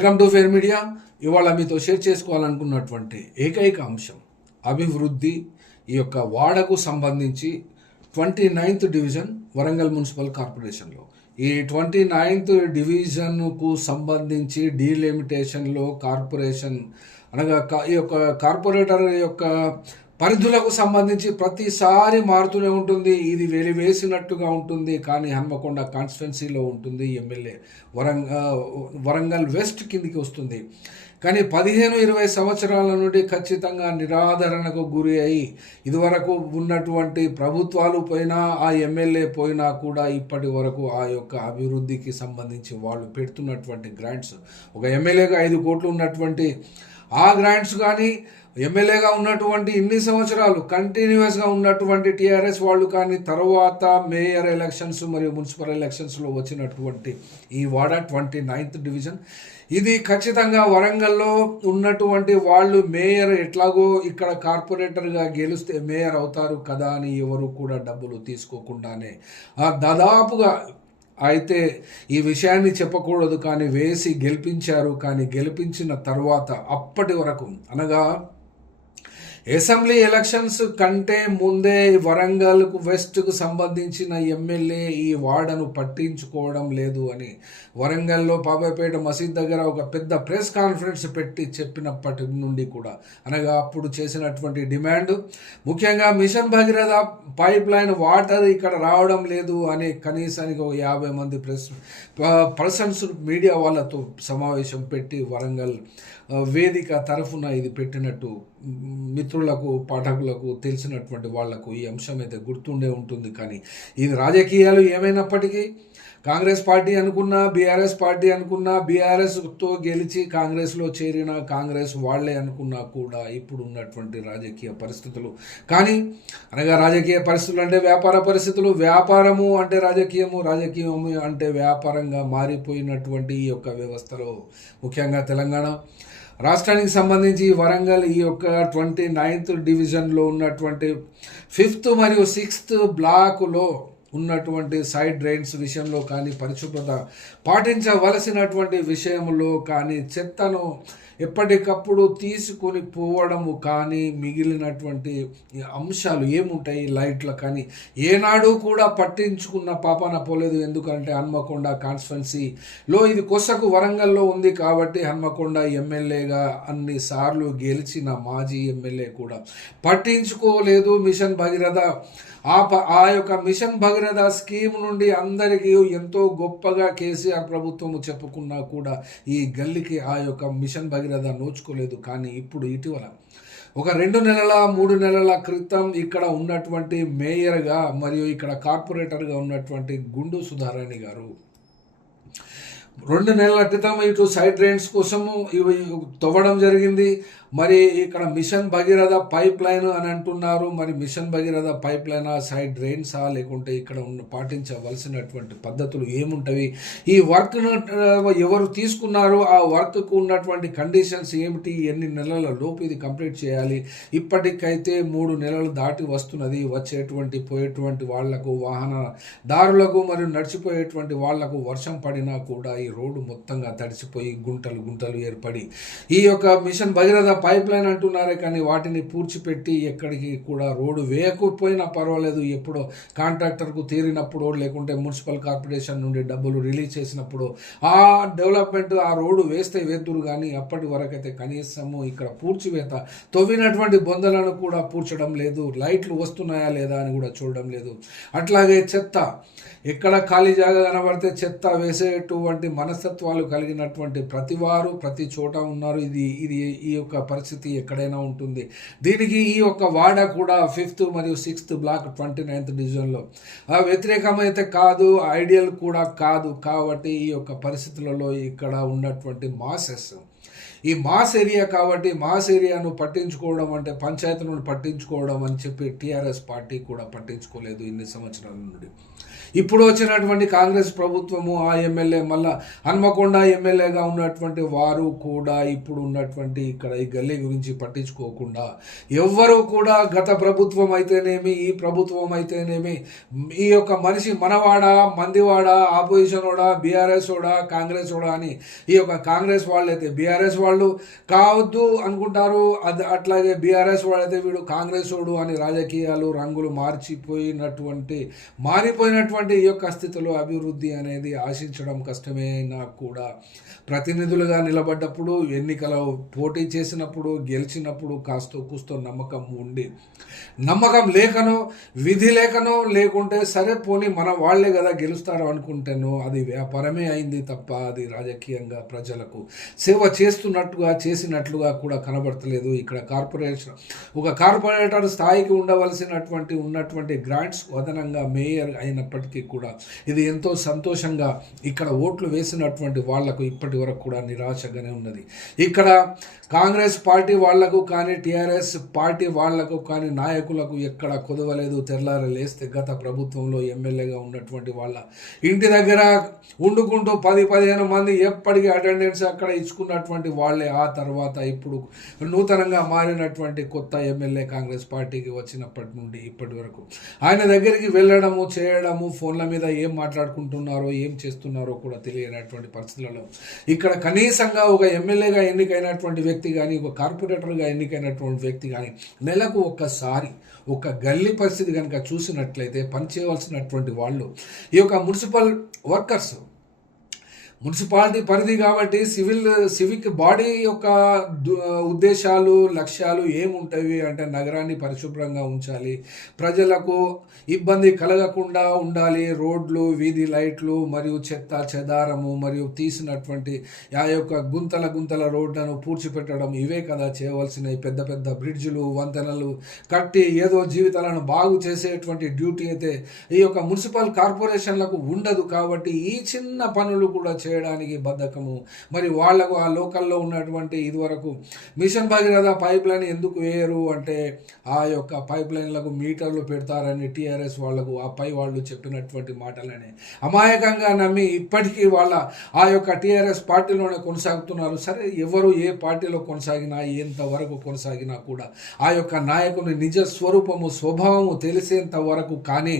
Welcome to fair media. ఇవాళ మీతో share చేసుకోవాలనుకున్నటువంటి ఏకైక అంశం అభివృద్ధి ఈ యొక్క వాడకు సంబంధించి twenty ninth division Warangal municipal కార్పొరేషన్లో. ఈ ట్వంటీ నైన్త్ డివిజన్కు సంబంధించి డీలిమిటేషన్లో కార్పొరేషన్ అనగా కా- ఈ యొక్క కార్పొరేటర్ యొక్క పరిధులకు సంబంధించి ప్రతిసారి మారుతూనే ఉంటుంది. ఇది వెలివేసినట్టుగా ఉంటుంది. కానీ హన్మకొండ కాన్స్టిట్యున్సీలో ఉంటుంది ఎమ్మెల్యే వరంగ వరంగల్ వెస్ట్ కిందికి వస్తుంది. కానీ పదిహేను ఇరవై సంవత్సరాల నుండి ఖచ్చితంగా నిరాదరణకు గురి అయి ఇదివరకు ఉన్నటువంటి ప్రభుత్వాలు పోయినా ఆ ఎమ్మెల్యే పోయినా కూడా ఇప్పటి వరకు ఆ యొక్క అభివృద్ధికి సంబంధించి వాళ్ళు పెడుతున్నటువంటి గ్రాంట్స్. ఒక ఎమ్మెల్యేగా ఐదు కోట్లు ఉన్నటువంటి ఆ గ్రాంట్స్ కానీ ఎమ్మెల్యేగా ఉన్నటువంటి ఇన్ని సంవత్సరాలు కంటిన్యూస్గా ఉన్నటువంటి టీఆర్ఎస్ వాళ్ళు కానీ తర్వాత మేయర్ ఎలక్షన్స్ మరియు మున్సిపల్ ఎలక్షన్స్లో వచ్చినటువంటి ఈ వాడ ట్వంటీ నైన్త్ డివిజన్. ఇది ఖచ్చితంగా వరంగల్లో ఉన్నటువంటి వాళ్ళు మేయర్ ఎట్లాగో ఇక్కడ కార్పొరేటర్గా గెలిస్తే మేయర్ అవుతారు కదా అని ఎవరు కూడా డబ్బులు తీసుకోకుండానే. దాదాపుగా అయితే ఈ విషయాన్ని చెప్పకూడదు కానీ వేసి గెలిపించారు కానీ గెలిపించిన తర్వాత అప్పటి వరకు అనగా అసెంబ్లీ ఎలక్షన్స్ కంటే ముందే వరంగల్కు వెస్ట్కు సంబంధించిన ఎమ్మెల్యే ఈ వార్డను పట్టించుకోవడం లేదు అని వరంగల్లో పాపపేట మసీద్ దగ్గర ఒక పెద్ద ప్రెస్ కాన్ఫరెన్స్ పెట్టి చెప్పినప్పటి నుండి కూడా. అనగా అప్పుడు చేసినటువంటి డిమాండ్ ముఖ్యంగా mission Bhagiratha pipe line water ఇక్కడ రావడం లేదు అని కనీసానికి ఒక యాభై మంది ప్రెస్ పర్సన్స్ మీడియా వాళ్ళతో సమావేశం పెట్టి వరంగల్ వేదిక తరఫున ఇది పెట్టినట్టు మిత్రులకు పాఠకులకు తెలిసినటువంటి వాళ్ళకు ఈ అంశం అయితే గుర్తుండే ఉంటుంది. కానీ ఇది రాజకీయాలు ఏమైనప్పటికీ కాంగ్రెస్ పార్టీ అనుకున్నా బీఆర్ఎస్ పార్టీ అనుకున్నా బీఆర్ఎస్తో గెలిచి కాంగ్రెస్లో చేరిన కాంగ్రెస్ వాళ్ళే అనుకున్నా కూడా ఇప్పుడు ఉన్నటువంటి రాజకీయ పరిస్థితులు. కానీ అనగా రాజకీయ పరిస్థితులు అంటే వ్యాపార పరిస్థితులు వ్యాపారము అంటే రాజకీయము రాజకీయము అంటే వ్యాపారంగా మారిపోయినటువంటి ఈ యొక్క వ్యవస్థలో ముఖ్యంగా తెలంగాణ. రాష్ట్రానికి సంబంధించి వరంగల్ ఈ యొక్క ట్వంటీ నైన్త్ డివిజన్లో ఉన్నటువంటి ఫిఫ్త్ మరియు సిక్స్త్ బ్లాకులో ఉన్నటువంటి సైడ్ డ్రైన్స్ విషయంలో కానీ పరిశుభ్రత పాటించవలసినటువంటి విషయంలో కానీ చెత్తను ఎప్పటికప్పుడు తీసుకొని పోవడము కానీ మిగిలినటువంటి అంశాలు ఏముంటాయి? లైట్ల కానీ ఏనాడు కూడా పట్టించుకున్న పాపాన పోలేదు. ఎందుకంటే హన్మకొండ కాన్స్టిట్యున్సీలో ఇది కొసకు వరంగల్లో ఉంది కాబట్టి హన్మకొండ ఎమ్మెల్యేగా అన్ని సార్లు గెలిచిన మాజీ ఎమ్మెల్యే కూడా పట్టించుకోలేదు. మిషన్ భగీరథ ఆ ఆ యొక్క మిషన్ భగీరథ స్కీమ్ నుండి అందరికీ ఎంతో గొప్పగా కేసీఆర్ ప్రభుత్వము చెప్పుకున్నా కూడా ఈ గల్లీకి ఆ యొక్క మిషన్ భగీరథ నోచుకోలేదు. కానీ ఇప్పుడు ఇటీవల ఒక రెండు నెలల మూడు నెలల క్రితం ఇక్కడ ఉన్నటువంటి మేయర్గా మరియు ఇక్కడ కార్పొరేటర్గా ఉన్నటువంటి గుండు సుధారాణి గారు రెండు నెలల క్రితం ఇటు సైడ్ డ్రైన్స్ కోసము ఇవి తవ్వడం జరిగింది. మరి ఇక్కడ మిషన్ భగీరథ పైప్ లైన్ అని అంటున్నారు. మరి మిషన్ భగీరథ పైప్ లైనా సైడ్ డ్రైన్సా లేకుంటే ఇక్కడ ఉన్న పాటించవలసినటువంటి పద్ధతులు ఏముంటవి? ఈ వర్క్ను ఎవరు తీసుకున్నారు ఆ వర్క్కు ఉన్నటువంటి కండిషన్స్ ఏమిటి? ఎన్ని నెలల లోపు ఇది కంప్లీట్ చేయాలి? ఇప్పటికైతే మూడు నెలలు దాటి వస్తున్నది. వచ్చేటువంటి పోయేటువంటి వాళ్ళకు వాహన దారులకు మరియు నడిచిపోయేటువంటి వాళ్ళకు వర్షం పడినా కూడా ఈ రోడ్డు మొత్తంగా తడిసిపోయి గుంటలు గుంటలు ఏర్పడి ఈ యొక్క మిషన్ భగీరథ పైప్ లైన్ అంటున్నారే కానీ వాటిని పూడ్చిపెట్టి ఎక్కడికి కూడా రోడ్డు వేయకపోయినా పర్వాలేదు. ఎప్పుడో కాంట్రాక్టర్కు తీరినప్పుడు లేకుంటే మున్సిపల్ కార్పొరేషన్ నుండి డబ్బులు రిలీజ్ చేసినప్పుడు ఆ డెవలప్మెంట్ ఆ రోడ్డు వేస్తే వేద్దురు కానీ అప్పటి వరకైతే కనీసము ఇక్కడ పూడ్చివేత తవ్వినటువంటి బొందలను కూడా పూడ్చడం లేదు. లైట్లు వస్తున్నాయా లేదా అని కూడా చూడడం లేదు. అట్లాగే చెత్త ఎక్కడ ఖాళీ జాగా కనబడితే చెత్త వేసేటువంటి మనస్తత్వాలు కలిగినటువంటి ప్రతి వారు ప్రతి చోట ఉన్నారు. ఇది ఇది ఈ యొక్క పరిస్థితి ఎక్కడైనా ఉంటుంది. దీనికి ఈ యొక్క వాడ కూడా ఫిఫ్త్ మరియు సిక్స్త్ బ్లాక్ ట్వంటీ నైన్త్ డివిజన్లో. ఆ వ్యతిరేకమైతే కాదు ఐడియల్ కూడా కాదు. కాబట్టి ఈ యొక్క పరిస్థితులలో ఇక్కడ ఉన్నటువంటి మాసెస్ ఈ మాస్ ఏరియా కాబట్టి మాస్ ఏరియాను పట్టించుకోవడం అంటే పంచాయతీలను పట్టించుకోవడం అని చెప్పి టీఆర్ఎస్ పార్టీ కూడా పట్టించుకోలేదు ఇన్ని సంవత్సరాల నుండి. ఇప్పుడు వచ్చినటువంటి కాంగ్రెస్ ప్రభుత్వము ఆ ఎమ్మెల్యే మళ్ళా హన్మకొండ ఎమ్మెల్యేగా ఉన్నటువంటి వారు కూడా ఇప్పుడు ఉన్నటువంటి ఇక్కడ ఈ గల్లీ గురించి పట్టించుకోకుండా ఎవ్వరూ కూడా గత ప్రభుత్వం అయితేనేమి ఈ ప్రభుత్వం అయితేనేమి ఈ యొక్క మనిషి మనవాడా మందివాడా ఆపోజిషన్ వాడా బీఆర్ఎస్ వాడా కాంగ్రెస్ వాడా అని ఈ యొక్క కాంగ్రెస్ వాళ్ళు అయితే బీఆర్ఎస్ వాళ్ళు కావద్దు అనుకుంటారు. అది అట్లాగే బీఆర్ఎస్ వాడైతే వీడు కాంగ్రెస్ వాడు అని రాజకీయాలు రంగులు మార్చిపోయినటువంటి మారిపోయినటువంటి ఈ యొక్క స్థితిలో అభివృద్ధి అనేది ఆశించడం కష్టమైనా కూడా. ప్రతినిధులుగా నిలబడ్డప్పుడు ఎన్నికల పోటీ చేసినప్పుడు గెలిచినప్పుడు కాస్తో కూస్తో నమ్మకం ఉండి నమ్మకం లేకనో విధి లేకనో లేకుంటే సరే పోనీ మన వాళ్ళే కదా గెలుస్తారు అనుకుంటేనో అది వ్యాపారమే అయింది తప్ప అది రాజకీయంగా ప్రజలకు సేవ చేస్తున్న చేస్తున్నట్టుగా చేసినట్లుగా కూడా కనబడతలేదు ఇక్కడ కార్పొరేషన్. ఒక కార్పొరేటర్ స్థాయికి ఉండవలసినటువంటి ఉన్నటువంటి గ్రాంట్స్ అదనంగా మేయర్ అయినప్పటికీ కూడా ఇది ఎంతో సంతోషంగా ఇక్కడ ఓట్లు వేసినటువంటి వాళ్ళకు ఇప్పటి వరకు కూడా నిరాశగానే ఉన్నది. ఇక్కడ కాంగ్రెస్ పార్టీ వాళ్ళకు కానీ టీఆర్ఎస్ పార్టీ వాళ్ళకు కానీ నాయకులకు ఎక్కడ కొదవలేదు తెల్లార లేస్తే గత ప్రభుత్వంలో ఎమ్మెల్యేగా ఉన్నటువంటి వాళ్ళ ఇంటి దగ్గర వండుకుంటూ పది పదిహేను మంది ఎప్పటికీ అటెండెన్స్ అక్కడ ఇచ్చుకున్నటువంటి వాళ్ళే ఆ తర్వాత ఇప్పుడు నూతనంగా మారినటువంటి కొత్త ఎమ్మెల్యే కాంగ్రెస్ పార్టీకి వచ్చినప్పటి నుండి ఇప్పటి వరకు. ఆయన దగ్గరికి వెళ్ళడము చేయడము ఫోన్ల మీద ఏం మాట్లాడుకుంటున్నారో ఏం చేస్తున్నారో కూడా తెలియనటువంటి పరిస్థితులలో ఇక్కడ కనీసంగా ఒక ఎమ్మెల్యేగా ఎన్నికైనటువంటి వ్యక్తి కానీ ఒక కార్పొరేటర్గా ఎన్నికైనటువంటి వ్యక్తి కానీ నెలకు ఒక్కసారి ఒక గల్లీ పరిస్థితి కనుక చూసినట్లయితే పనిచేయవలసినటువంటి వాళ్ళు ఈ యొక్క మున్సిపల్ వర్కర్స్ మున్సిపాలిటీ పరిధి కాబట్టి సివిల్ సివిక్ బాడీ యొక్క ఉద్దేశాలు లక్ష్యాలు ఏముంటాయి అంటే నగరాన్ని పరిశుభ్రంగా ఉంచాలి. ప్రజలకు ఇబ్బంది కలగకుండా ఉండాలి. రోడ్లు వీధి లైట్లు మరియు చెత్త చెదారము మరియు తీసినటువంటి ఆ యొక్క గుంతల గుంతల రోడ్లను పూడ్చిపెట్టడం ఇవే కదా చేయవలసినవి. పెద్ద పెద్ద బ్రిడ్జ్లు వంతెనలు కట్టి ఏదో జీవితాలను బాగు చేసేటువంటి డ్యూటీ అయితే ఈ యొక్క మున్సిపల్ కార్పొరేషన్లకు ఉండదు కాబట్టి ఈ చిన్న పనులు కూడా చేయడానికి బద్ధకము. మరి వాళ్ళకు ఆ లోకల్లో ఉన్నటువంటి ఇదివరకు మిషన్ భగీరథ పైప్ లైన్ ఎందుకు వేయరు అంటే ఆ యొక్క పైప్ లైన్లకు మీటర్లు పెడతారని టీఆర్ఎస్ వాళ్ళకు ఆ పై వాళ్ళు చెప్పినటువంటి మాటలనే. అమాయకంగా నమ్మి ఇప్పటికీ వాళ్ళ ఆ యొక్క టీఆర్ఎస్ పార్టీలోనే కొనసాగుతున్నారు. సరే ఎవరు ఏ పార్టీలో కొనసాగినా ఎంతవరకు కొనసాగినా కూడా ఆ యొక్క నాయకుని నిజ స్వరూపము స్వభావము తెలిసేంత వరకు కానీ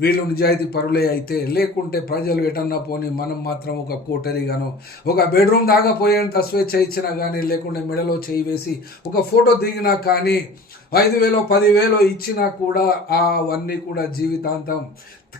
వీళ్ళు నిజాయితీ పరులే అయితే లేకుంటే ప్రజలు ఎటన్నా పోని మనం మాత్రం ఒక కోటరీగానో ఒక బెడ్రూమ్ దాకా పోయేంత స్వేచ్ఛ ఇచ్చినా కానీ లేకుండా మెడలో చేయి వేసి ఒక ఫోటో దిగినా కానీ ఐదు వేలో పదివేలో ఇచ్చినా కూడా ఆ అవన్నీ కూడా జీవితాంతం.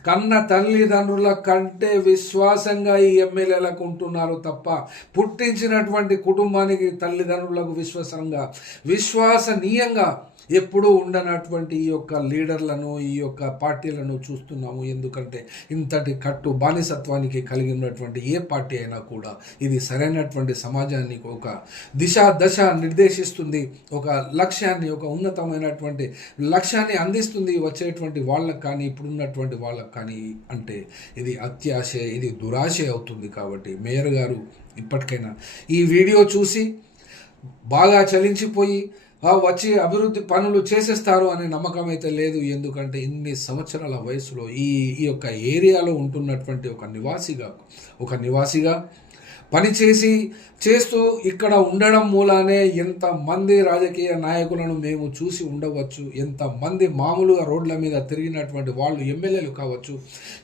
కన్న తల్లిదండ్రుల కంటే విశ్వాసంగా ఈ ఎమ్మెల్యేలకు ఉంటున్నారు తప్ప పుట్టించినటువంటి కుటుంబానికి తల్లిదండ్రులకు విశ్వాసంగా విశ్వాసనీయంగా ఎప్పుడూ ఉండనటువంటి ఈ యొక్క లీడర్లను ఈ యొక్క పార్టీలను చూస్తున్నాము. ఎందుకంటే ఇంతటి కట్టు బానిసత్వానికి కలిగి ఉన్నటువంటి ఏ పార్టీ అయినా కూడా ఇది సరైనటువంటి సమాజానికి ఒక దిశ దశ నిర్దేశిస్తుంది ఒక లక్ష్యాన్ని ఒక ఉన్నత ఉన్నతమైనటువంటి లక్ష్యాన్ని అందిస్తుంది వచ్చేటువంటి వాళ్ళకు కానీ ఇప్పుడున్నటువంటి వాళ్ళకు కానీ అంటే ఇది అత్యాశ ఇది దురాశ అవుతుంది కాబట్టి మేయర్ గారు ఇప్పటికైనా ఈ వీడియో చూసి బాగా చలించిపోయి వచ్చి అభివృద్ధి పనులు చేసేస్తారు అనే నమ్మకం అయితే లేదు. ఎందుకంటే ఇన్ని సంవత్సరాల వయసులో ఈ ఈ యొక్క ఏరియాలో ఉంటున్నటువంటి ఒక నివాసిగా ఒక నివాసిగా పనిచేసి చేస్తూ ఇక్కడ ఉండడం మూలానే ఎంతమంది రాజకీయ నాయకులను మేము చూసి ఉండవచ్చు ఎంతమంది మామూలుగా రోడ్ల మీద తిరిగినటువంటి వాళ్ళు ఎమ్మెల్యేలు కావచ్చు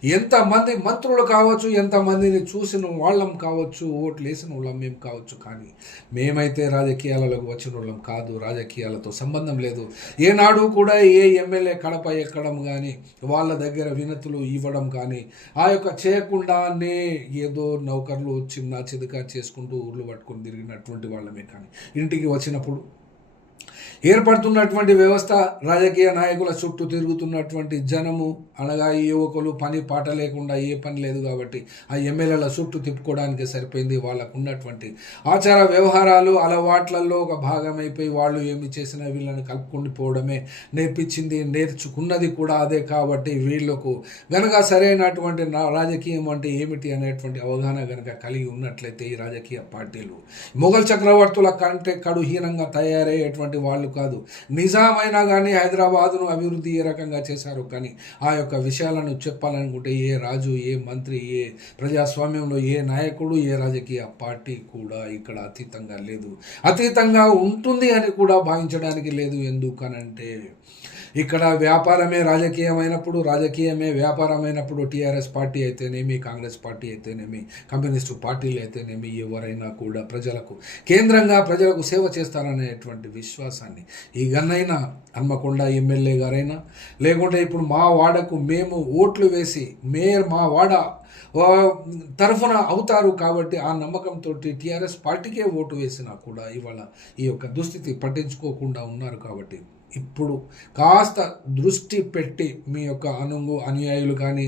ఎంతమంది మంత్రులు కావచ్చు ఎంతమందిని చూసిన వాళ్ళం కావచ్చు ఓట్లు వేసిన వాళ్ళం మేము కావచ్చు. కానీ మేమైతే రాజకీయాలలోకి వచ్చిన వాళ్ళం కాదు రాజకీయాలతో సంబంధం లేదు. ఏనాడు కూడా ఏ ఎమ్మెల్యే కడప ఎక్కడం కానీ వాళ్ళ దగ్గర వినతులు ఇవ్వడం కానీ ఆ యొక్క చేయకుండానే ఏదో నౌకర్లు చిన్న చిదుక చేసుకుంటూ ఊర్లు పట్టుకొని తిరిగినటువంటి వాళ్ళమే కానీ ఇంటికి వచ్చినప్పుడు ఏర్పడుతున్నటువంటి వ్యవస్థ రాజకీయ నాయకుల చుట్టూ తిరుగుతున్నటువంటి జనము అనగా ఈ యువకులు పని పాట లేకుండా ఏ పని లేదు కాబట్టి ఆ ఎమ్మెల్యేల చుట్టూ తిప్పుకోవడానికి సరిపోయింది. వాళ్ళకు ఉన్నటువంటి ఆచార వ్యవహారాలు అలవాట్లలో ఒక భాగం అయిపోయి వాళ్ళు ఏమి చేసినా వీళ్ళని కలుపుకొని పోవడమే నేర్పించింది నేర్చుకున్నది కూడా అదే కాబట్టి వీళ్ళకు గనక సరైనటువంటి రాజకీయం అంటే ఏమిటి అనేటువంటి అవగాహన గనక కలిగి ఉన్నట్లయితే ఈ రాజకీయ పార్టీలు మొఘల్ చక్రవర్తుల కంటే కడుహీనంగా తయారయ్యేటువంటి వాళ్ళు కాదు. నిజామైనా కానీ హైదరాబాదును అభివృద్ధి ఏ రకంగా చేశారు కానీ ఆ యొక్క విషయాలను చెప్పాలనుకుంటే ఏ రాజు ఏ మంత్రి ఏ ప్రజాస్వామ్యంలో ఏ నాయకుడు ఏ రాజకీయ పార్టీ కూడా ఇక్కడ అతీతంగా లేదు. అతీతంగా ఉంటుంది అని కూడా భావించడానికి లేదు ఎందుకనంటే ఇక్కడ వ్యాపారమే రాజకీయమైనప్పుడు రాజకీయమే వ్యాపారమైనప్పుడు టీఆర్ఎస్ పార్టీ అయితేనేమి కాంగ్రెస్ పార్టీ అయితేనేమి కమ్యూనిస్టు పార్టీలు అయితేనేమి ఎవరైనా కూడా ప్రజలకు కేంద్రంగా ప్రజలకు సేవ చేస్తారనేటువంటి విశ్వాసాన్ని ఈ గన్నైనా హన్మకొండ ఎమ్మెల్యే గారైనా లేకుంటే ఇప్పుడు మా వాడకు మేము ఓట్లు వేసి మేయర్ మా వాడ తరఫున అవుతారు కాబట్టి ఆ నమ్మకంతో టీఆర్ఎస్ పార్టీకే ఓటు వేసినా కూడా ఇవాళ ఈ యొక్క దుస్థితి పట్టించుకోకుండా ఉన్నారు కాబట్టి ఇప్పుడు కాస్త దృష్టి పెట్టి మీ యొక్క అనుంగు అనుయాయులు కానీ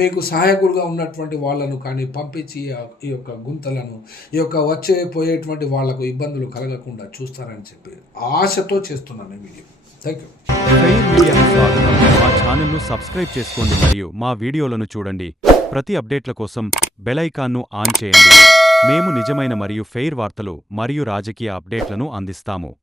మీకు సహాయకులుగా ఉన్నటువంటి వాళ్ళను కానీ పంపించి ఈ యొక్క గుంతలను ఈ యొక్క వచ్చే పోయేటువంటి వాళ్ళకు ఇబ్బందులు కలగకుండా చూస్తారని చెప్పి ఆశతో చేస్తున్నాను వీడియో. థ్యాంక్ యూ మా ఛానల్ను సబ్స్క్రైబ్ చేసుకోండి మరియు మా వీడియోలను చూడండి. ప్రతి అప్డేట్ల కోసం బెలైకాన్ను ఆన్ చేయండి. మేము నిజమైన మరియు ఫెయిర్ వార్తలు మరియు రాజకీయ అప్డేట్లను అందిస్తాము.